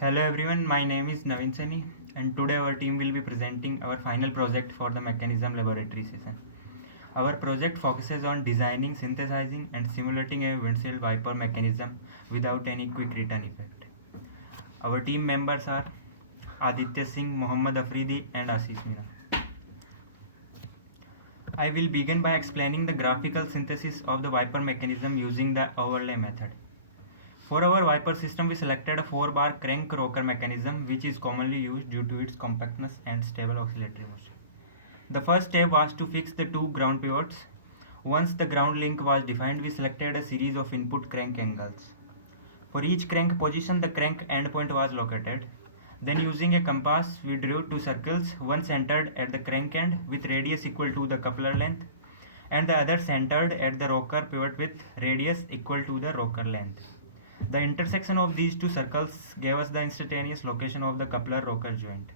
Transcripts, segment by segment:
Hello everyone, my name is Naveen Saini and today our team will be presenting our final project for the mechanism laboratory session. Our project focuses on designing, synthesizing and simulating a windshield wiper mechanism without any quick return effect. Our team members are Aditya Singh, Mohammad Afridi and Ashish Meena. I will begin by explaining the graphical synthesis of the wiper mechanism using the overlay method. For our wiper system, we selected a 4-bar crank rocker mechanism which is commonly used due to its compactness and stable oscillatory motion. The first step was to fix the two ground pivots. Once the ground link was defined, we selected a series of input crank angles. For each crank position, the crank endpoint was located. Then using a compass, we drew two circles, one centered at the crank end with radius equal to the coupler length and the other centered at the rocker pivot with radius equal to the rocker length. The intersection of these two circles gave us the instantaneous location of the coupler rocker joint.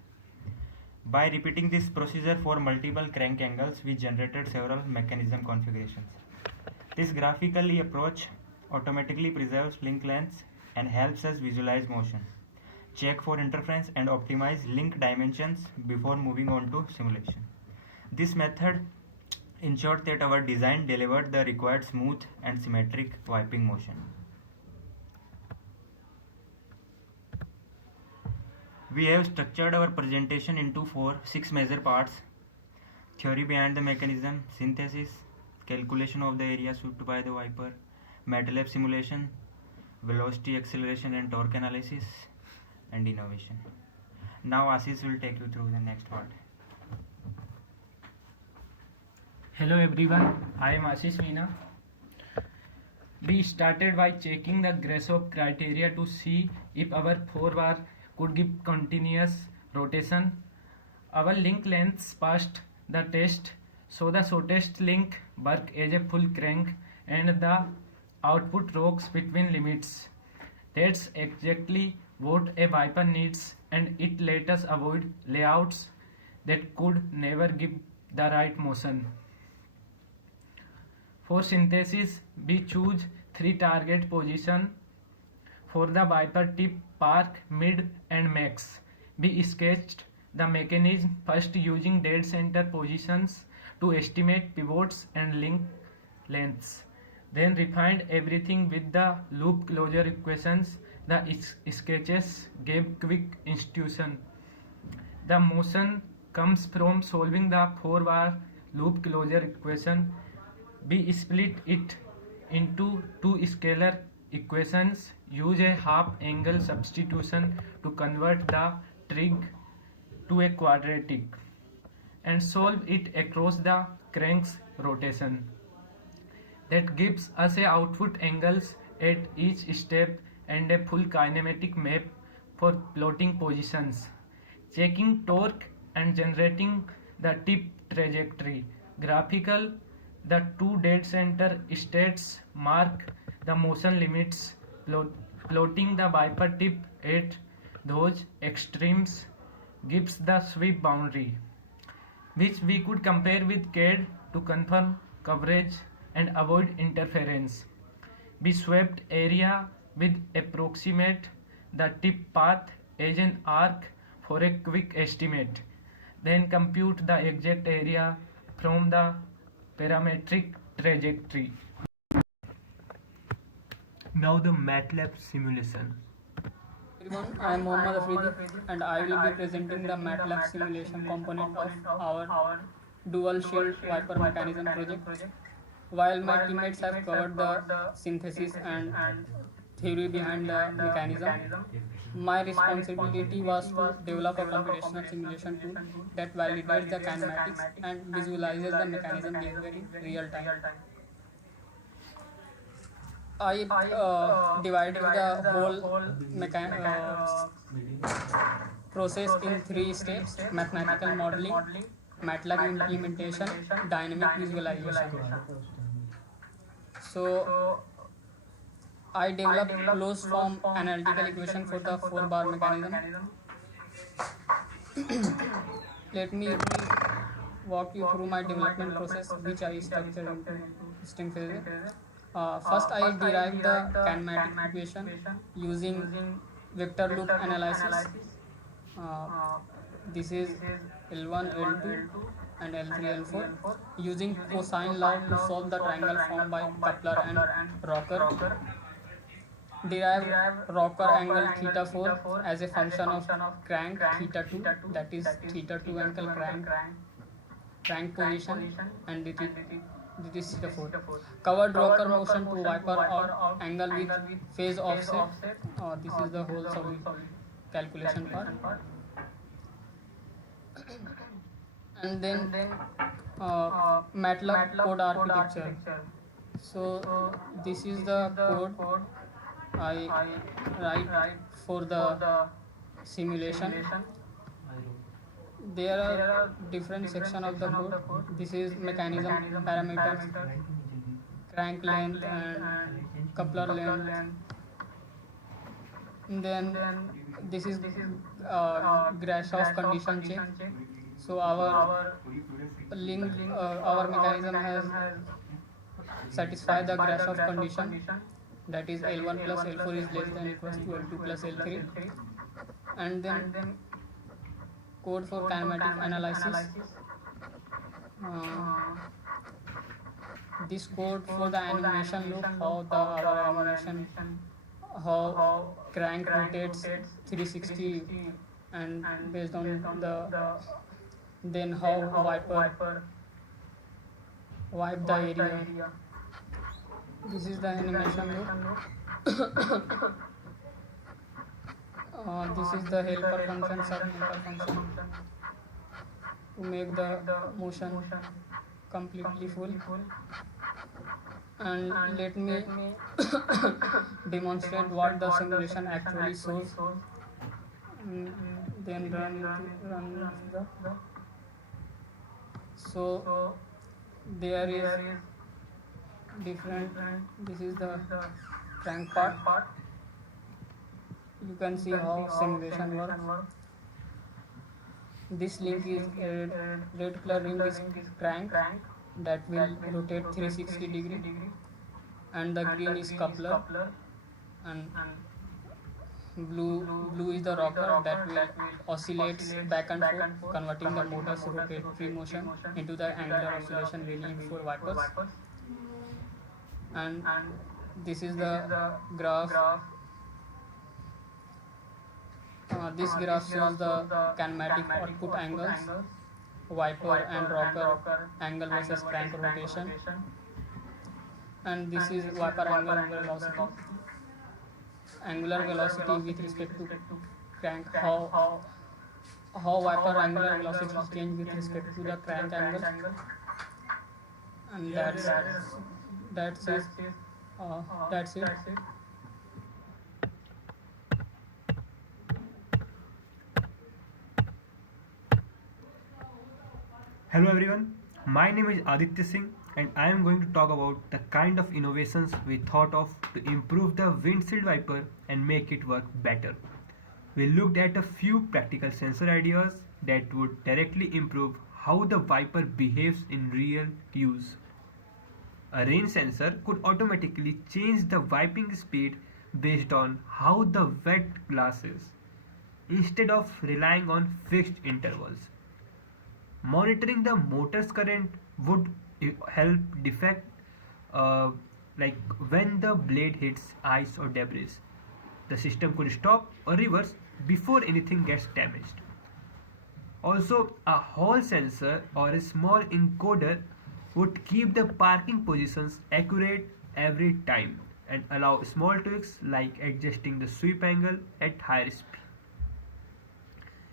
By repeating this procedure for multiple crank angles, we generated several mechanism configurations. This graphically approach automatically preserves link lengths and helps us visualize motion, check for interference and optimize link dimensions before moving on to simulation. This method ensured that our design delivered the required smooth and symmetric wiping motion. We have structured our presentation into 6 major parts: theory behind the mechanism, synthesis, calculation of the area swept by the wiper, MATLAB simulation, velocity, acceleration and torque analysis, and innovation. Now Ashish will take you through the next part. Hello everyone, I am Ashish Meena. We started by checking the Grashof criteria to see if our 4-bar could give continuous rotation. Our link lengths passed the test, so the shortest link worked as a full crank and the output rocks between limits. That's exactly what a wiper needs, and it let us avoid layouts that could never give the right motion. For synthesis, we choose 3 target positions for the wiper tip: park, mid and max. We sketched the mechanism first using dead center positions to estimate pivots and link lengths. Then refined everything with the loop closure equations. The sketches gave quick intuition. The motion comes from solving the 4-bar loop closure equation. We split it into 2 scalar equations, use a half angle substitution to convert the trig to a quadratic, and solve it across the crank's rotation. That gives us a output angles at each step and a full kinematic map for plotting positions, checking torque and generating the tip trajectory. Graphical, the 2 dead center states mark the motion limits, plotting the wiper tip at those extremes gives the sweep boundary, which we could compare with CAD to confirm coverage and avoid interference. We swept area with approximate the tip path as an arc for a quick estimate, then compute the exact area from the parametric trajectory. Now the MATLAB simulation. Everyone, I am Mohammad Afridi and I will be presenting the MATLAB simulation component of our dual shield wiper mechanism project. While my teammates have covered the synthesis and theory behind the mechanism, my responsibility was to develop a computational simulation tool that validates the kinematics and visualizes the mechanism behavior in real time. I divided the whole process in 3 steps: mathematical modeling, MATLAB implementation, dynamic visualization. So I developed closed form analytical equation for the 4-bar mechanism. Let me walk you through my development process, which I structured into distinct phases. First, I derived the kinematic equation using vector loop analysis. Uh, this is L1, L2 and L3, L4 using cosine law to solve the triangle formed by coupler and rocker. Derive rocker angle theta 4 as a function of crank theta 2, that is theta 2 angle crank position, and this is theta 4. Covered rocker motion to wiper or angle with phase offset. This is the whole of the calculation part. And then MATLAB code architecture. So this is the code I write for the simulation. There are different sections of the code. This is mechanism parameters, crank length and coupler length. And then this is Grashof condition check. So our mechanism has satisfied the Grashof condition, that is L1 plus L4 is less than equals to L2 plus L3. And then code for kinematic analysis. This code for the animation loop, how crank rotates 360, and based on then how wiper wipe the area. This is the animation loop. This is the helper function, sub-helper function to make the motion completely full. And let me demonstrate what the simulation actually shows. Then run the. So there is different. This is the crank part. You can see how simulation works. This link is red color ring is crank that will rotate 360 degree, and the green is coupler, and blue is the rocker that will oscillates back and forth, converting the motor's rotatory motion into the angular oscillation we need for wipers. And this is the graph. This graph shows the kinematic output angles, wiper and rocker angle versus crank rotation, and this is wiper angular velocity with respect to crank, how wiper angular velocity change with respect to the crank angle, and that's it. Hello everyone, my name is Aditya Singh and I am going to talk about the kind of innovations we thought of to improve the windshield wiper and make it work better. We looked at a few practical sensor ideas that would directly improve how the wiper behaves in real use. A rain sensor could automatically change the wiping speed based on how the wet glass is, instead of relying on fixed intervals. Monitoring the motor's current would help detect like when the blade hits ice or debris. The system could stop or reverse before anything gets damaged. Also, a hall sensor or a small encoder would keep the parking positions accurate every time and allow small tweaks like adjusting the sweep angle at higher speed.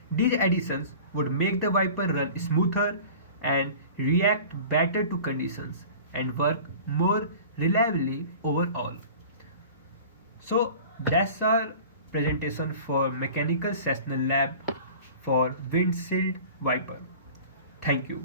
These additions would make the wiper run smoother and react better to conditions and work more reliably overall. So that's our presentation for Mechanical Sessional Lab for windshield wiper. Thank you.